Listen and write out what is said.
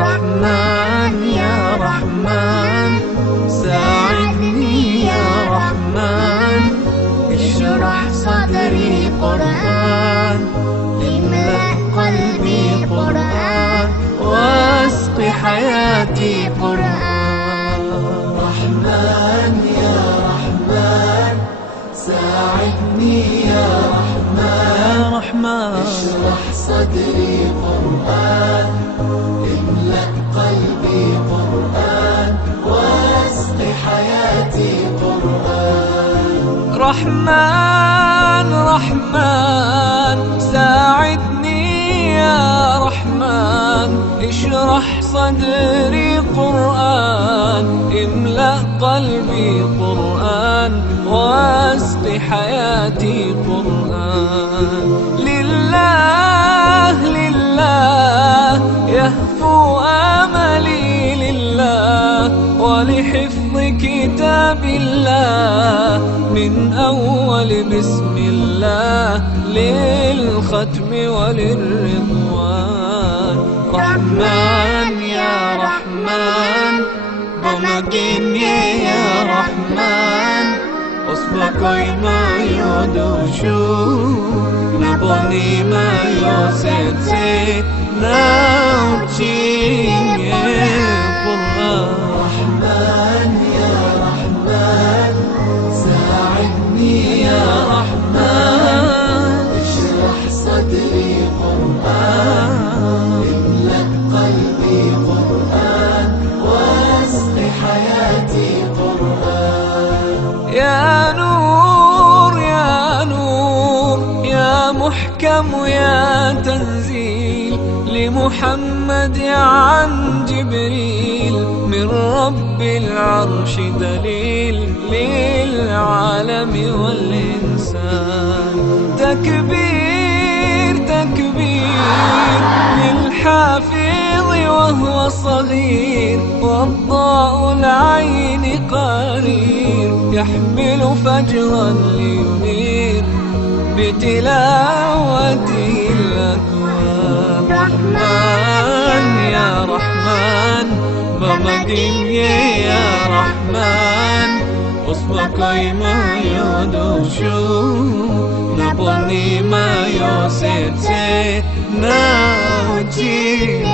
رحمن يا رحمن ساعدني يا رحمن، اشرح صدري قرآن، املأ قلبي قرآن، واسق حياتي قرآن. رحمن يا رحمن ساعدني يا رحمن، اشرح صدري قرآن، املأ قلبي قرآن، واسق حياتي قرآن. رحمن رحمن ساعدني يا رحمن، اشرح صدري قرآن، املأ قلبي قرآن، واسق حياتي قرآن. لله لله يهفو آملي لله، ولحفظ كتاب الله من أول بسم الله للختم وللرضوان. رحمن يا رحمن بمجيني يا رحمن، أصبحي ما يدوشو نبني ما يوسيتي نوتي قرآن. رحمن يا رحمن ساعدني يا رحمن، اشرح صدري قرآن، املأ قلبي قرآن، واسق حياتي قرآن. يا نور يا نور يا محكم يا تنزيل لمحمد عن جبريل، من رب العرش دليل للعالم والإنسان. تكبير تكبير للحافظ وهو صغير، والضاء العين قرير، يحمل فجرا لينير بتلاوته الأكوان. رحمن يا رحمن بمدين يا رحمن، أصبحي ما يدوشو نبني ما يوسيتي نوتي.